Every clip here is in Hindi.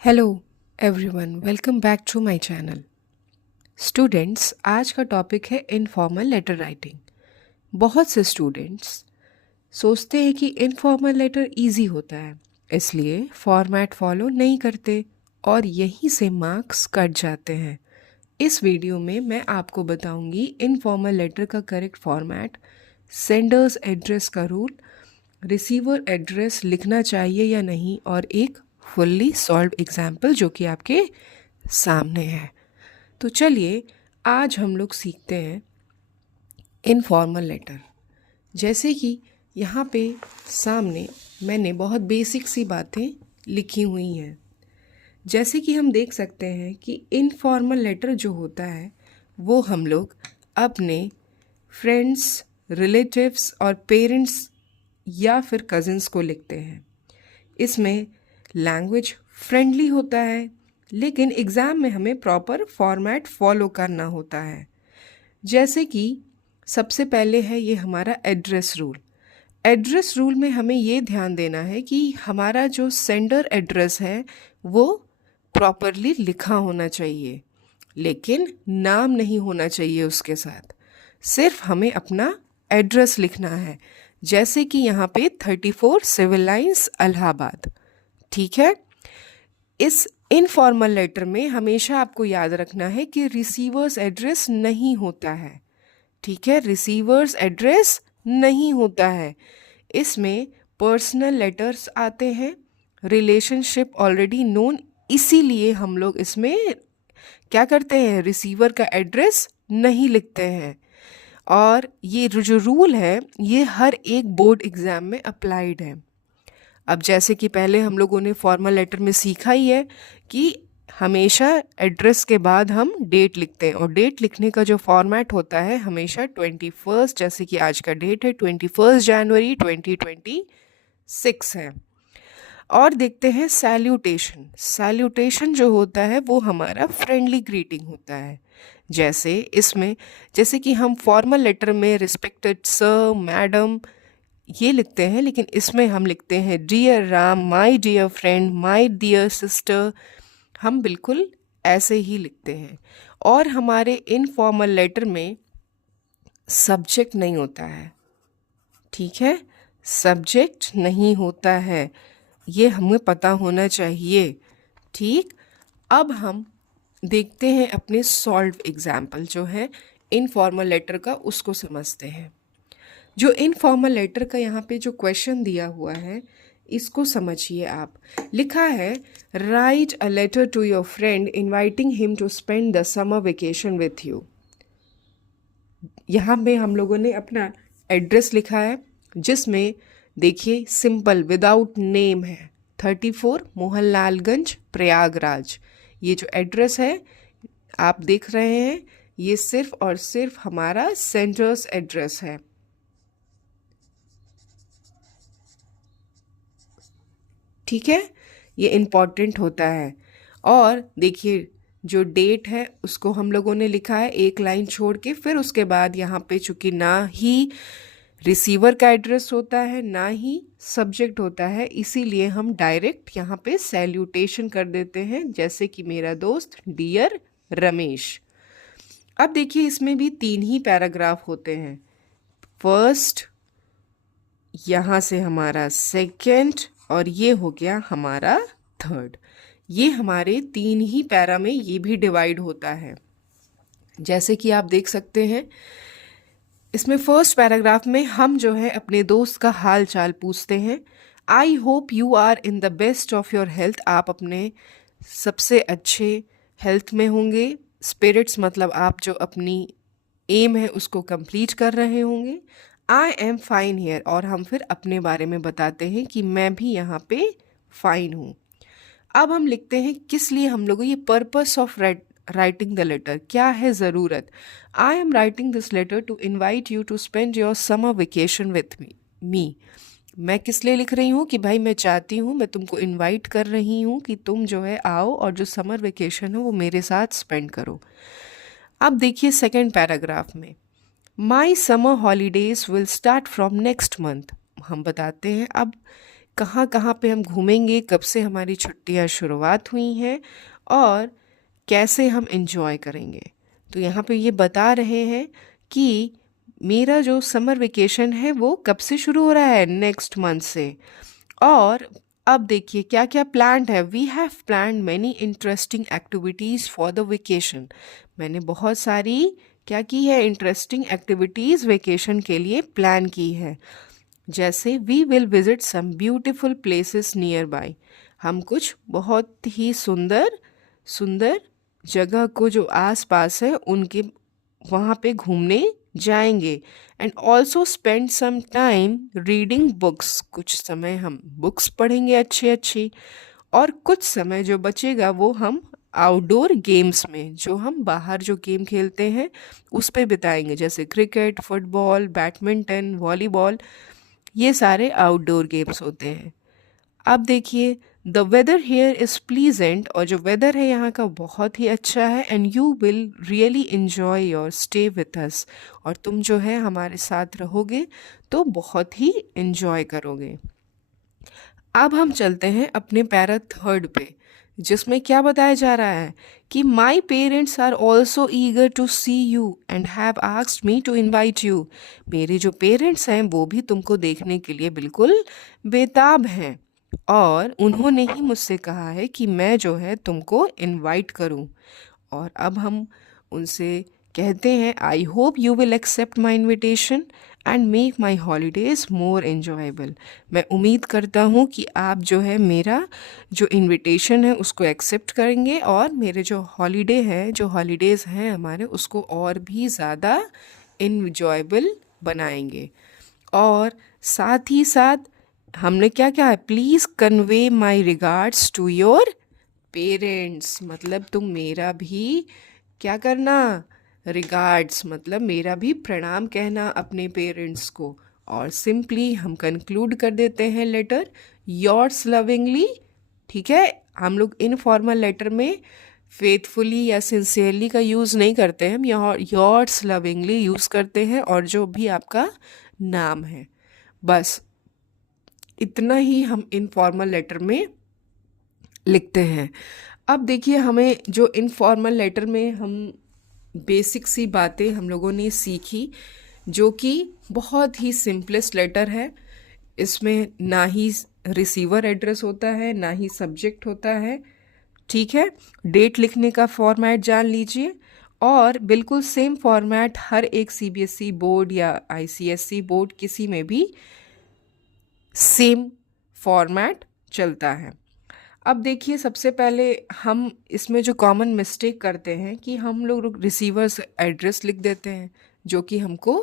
Hello everyone, welcome back to my channel. Students, आज का टॉपिक है इनफॉर्मल लेटर राइटिंग। बहुत से स्टूडेंट्स सोचते हैं कि इनफॉर्मल लेटर इजी होता है, इसलिए फॉर्मेट फॉलो नहीं करते और यहीं से मार्क्स कट जाते हैं। इस वीडियो में मैं आपको बताऊंगी इनफॉर्मल लेटर का करेक्ट फॉर्मेट, सेंडर्स एड्रेस का रूल, रिसीवर एड्रेस लिखना चाहिए या नहीं, और एक फुल्ली सॉल्व एग्जाम्पल जो कि आपके सामने है। तो चलिए आज हम लोग सीखते हैं इनफॉर्मल लेटर। जैसे कि यहाँ पे सामने मैंने बहुत बेसिक सी बातें लिखी हुई हैं। जैसे कि हम देख सकते हैं कि इनफॉर्मल लेटर जो होता है वो हम लोग अपने फ्रेंड्स, रिलेटिव्स और पेरेंट्स या फिर कज़िन्स को लिखते हैं। इसमें लैंग्वेज फ्रेंडली होता है, लेकिन एग्ज़ाम में हमें प्रॉपर फॉर्मेट फॉलो करना होता है। जैसे कि सबसे पहले है ये हमारा एड्रेस रूल। एड्रेस रूल में हमें ये ध्यान देना है कि हमारा जो सेंडर एड्रेस है वो प्रॉपरली लिखा होना चाहिए, लेकिन नाम नहीं होना चाहिए उसके साथ। सिर्फ हमें अपना एड्रेस लिखना है, जैसे कि यहाँ पे 34 सिविल लाइंस इलाहाबाद। ठीक है। इस इनफॉर्मल लेटर में हमेशा आपको याद रखना है कि रिसीवर्स एड्रेस नहीं होता है। ठीक है, रिसीवर्स एड्रेस नहीं होता है। इसमें पर्सनल लेटर्स आते हैं, रिलेशनशिप ऑलरेडी नोन, इसीलिए हम लोग इसमें क्या करते हैं, रिसीवर का एड्रेस नहीं लिखते हैं। और ये जो रूल है ये हर एक बोर्ड एग्ज़ाम में अप्लाइड है। अब जैसे कि पहले हम लोगों ने फॉर्मल लेटर में सीखा ही है कि हमेशा एड्रेस के बाद हम डेट लिखते हैं, और डेट लिखने का जो फॉर्मेट होता है हमेशा 21, जैसे कि आज का डेट है 21 जनवरी 2026 है। और देखते हैं सैल्यूटेशन। सैल्यूटेशन जो होता है वो हमारा फ्रेंडली ग्रीटिंग होता है। जैसे कि हम फॉर्मल लेटर में रिस्पेक्टेड सर, मैडम ये लिखते हैं, लेकिन इसमें हम लिखते हैं dear Ram, my dear friend, my dear sister. हम बिल्कुल ऐसे ही लिखते हैं। और हमारे इनफॉर्मल लेटर में सब्जेक्ट नहीं होता है। ठीक है, सब्जेक्ट नहीं होता है, ये हमें पता होना चाहिए। ठीक, अब हम देखते हैं अपने सॉल्व एग्जाम्पल जो है इनफॉर्मल लेटर का, उसको समझते हैं। जो इनफॉर्मल लेटर का यहाँ पे जो क्वेश्चन दिया हुआ है इसको समझिए आप। लिखा है write a letter to your friend inviting him to spend the summer vacation with you. यहाँ पे हम लोगों ने अपना एड्रेस लिखा है, जिसमें देखिए सिंपल विदाउट नेम है, 34 मोहनलालगंज प्रयागराज। ये जो एड्रेस है आप देख रहे हैं ये सिर्फ और सिर्फ हमारा सेंटर्स एड्रेस है। ठीक है, ये इम्पॉर्टेंट होता है। और देखिए जो डेट है उसको हम लोगों ने लिखा है एक लाइन छोड़ के, फिर उसके बाद यहाँ पे चूंकि ना ही रिसीवर का एड्रेस होता है ना ही सब्जेक्ट होता है, इसीलिए हम डायरेक्ट यहाँ पे सैल्यूटेशन कर देते हैं, जैसे कि मेरा दोस्त डियर रमेश। अब देखिए इसमें भी 3 ही पैराग्राफ होते हैं। फर्स्ट, यहाँ से हमारा सेकंड, और ये हो गया हमारा थर्ड। ये हमारे 3 ही पैरा में ये भी डिवाइड होता है। जैसे कि आप देख सकते हैं इसमें फर्स्ट पैराग्राफ में हम जो है अपने दोस्त का हाल चाल पूछते हैं। I hope you are in the best of your health. आप अपने सबसे अच्छे हेल्थ में होंगे। स्पिरिट्स मतलब आप जो अपनी एम है उसको कंप्लीट कर रहे होंगे। आई एम फाइन हियर, और हम फिर अपने बारे में बताते हैं कि मैं भी यहाँ पे फाइन हूँ। अब हम लिखते हैं किस लिए हम लोगों, ये purpose of writing the letter, क्या है ज़रूरत। I am writing this letter to invite you to spend your summer vacation with me. मैं किस लिए लिख रही हूँ कि भाई मैं चाहती हूँ, मैं तुमको इनवाइट कर रही हूँ कि तुम जो है आओ और जो समर वेकेशन है वो मेरे साथ स्पेंड करो। अब देखिए सेकेंड पैराग्राफ में my summer holidays will start from next month. हम बताते हैं अब कहाँ कहाँ पे हम घूमेंगे, कब से हमारी छुट्टियाँ शुरुआत हुई हैं और कैसे हम एंजॉय करेंगे। तो यहाँ पे ये बता रहे हैं कि मेरा जो समर वेकेशन है वो कब से शुरू हो रहा है, नेक्स्ट मंथ से। और अब देखिए क्या क्या प्लान्ड है। We have planned many interesting activities for the vacation. मैंने बहुत सारी क्या की है, इंटरेस्टिंग एक्टिविटीज़ वेकेशन के लिए प्लान की है। जैसे we will visit some beautiful places nearby. हम कुछ बहुत ही सुंदर सुंदर जगह को जो आस पास है उनके वहाँ पे घूमने जाएंगे। And also spend some time reading books. कुछ समय हम बुक्स पढ़ेंगे अच्छी अच्छी, और कुछ समय जो बचेगा वो हम आउटडोर गेम्स में, जो हम बाहर जो गेम खेलते हैं उस पे बिताएंगे, जैसे क्रिकेट, फुटबॉल, बैडमिंटन, वॉलीबॉल। ये सारे आउटडोर गेम्स होते हैं। अब देखिए the weather here is pleasant, और जो वेदर है यहाँ का बहुत ही अच्छा है। And you will really enjoy your stay with us, और तुम जो है हमारे साथ रहोगे तो बहुत ही इन्जॉय करोगे। अब हम चलते हैं अपने पैरा थर्ड पे, जिसमें क्या बताया जा रहा है कि my parents are also eager to see you and have asked me to invite you. मेरे जो पेरेंट्स हैं वो भी तुमको देखने के लिए बिल्कुल बेताब हैं, और उन्होंने ही मुझसे कहा है कि मैं जो है तुमको इनवाइट करूं। और अब हम उनसे कहते हैं I hope you will accept my invitation and make my holidays more enjoyable. मैं उम्मीद करता हूँ कि आप जो है मेरा जो इनविटेशन है उसको एक्सेप्ट करेंगे, और मेरे जो हॉलीडे हैं, जो हॉलीडेज़ हैं हमारे, उसको और भी ज़्यादा इन्जॉयबल बनाएंगे। और साथ ही साथ हमने क्या क्या है, please convey my regards to your parents. मतलब तुम मेरा भी क्या करना, रिगार्ड्स मतलब मेरा भी प्रणाम कहना अपने पेरेंट्स को। और सिंपली हम कंक्लूड कर देते हैं लेटर योर्स लविंगली। ठीक है, हम लोग इनफॉर्मल लेटर में फेथफुली या सिंसियरली का यूज़ नहीं करते हैं, हम योर्स लविंगली यूज़ करते हैं, और जो भी आपका नाम है। बस इतना ही हम इनफॉर्मल लेटर में लिखते हैं। अब देखिए हमें जो इनफॉर्मल लेटर में हम बेसिक सी बातें हम लोगों ने सीखी, जो कि बहुत ही सिंपलेस्ट लेटर है। इसमें ना ही रिसीवर एड्रेस होता है, ना ही सब्जेक्ट होता है। ठीक है, डेट लिखने का फॉर्मेट जान लीजिए, और बिल्कुल सेम फॉर्मेट हर एक सीबीएसई बोर्ड या आईसीएसई बोर्ड किसी में भी सेम फॉर्मेट चलता है। अब देखिए सबसे पहले हम इसमें जो कॉमन मिस्टेक करते हैं कि हम लोग रिसीवर्स एड्रेस लिख देते हैं, जो कि हमको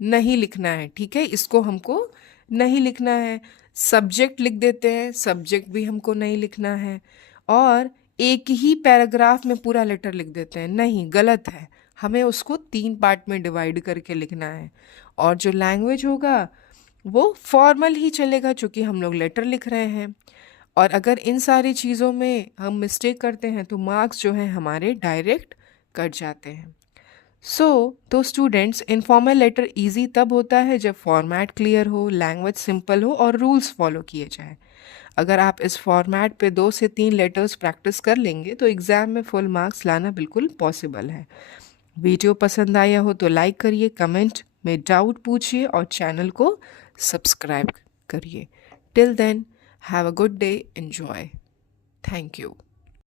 नहीं लिखना है। ठीक है, इसको हमको नहीं लिखना है। सब्जेक्ट लिख देते हैं, सब्जेक्ट भी हमको नहीं लिखना है। और एक ही पैराग्राफ में पूरा लेटर लिख देते हैं, नहीं, गलत है। हमें उसको 3 पार्ट में डिवाइड करके लिखना है। और जो लैंग्वेज होगा वो फॉर्मल ही चलेगा, चूँकि हम लोग लेटर लिख रहे हैं। और अगर इन सारी चीज़ों में हम मिस्टेक करते हैं तो मार्क्स जो हैं हमारे डायरेक्ट कट जाते हैं। तो स्टूडेंट्स, इनफॉर्मल लेटर इजी तब होता है जब फॉर्मेट क्लियर हो, लैंग्वेज सिंपल हो और रूल्स फॉलो किए जाए। अगर आप इस फॉर्मेट पे 2 से 3 लेटर्स प्रैक्टिस कर लेंगे तो एग्ज़ाम में फुल मार्क्स लाना बिल्कुल पॉसिबल है। वीडियो पसंद आया हो तो लाइक करिए, कमेंट में डाउट पूछिए और चैनल को सब्सक्राइब करिए। Till then, have a good day, enjoy. Thank you.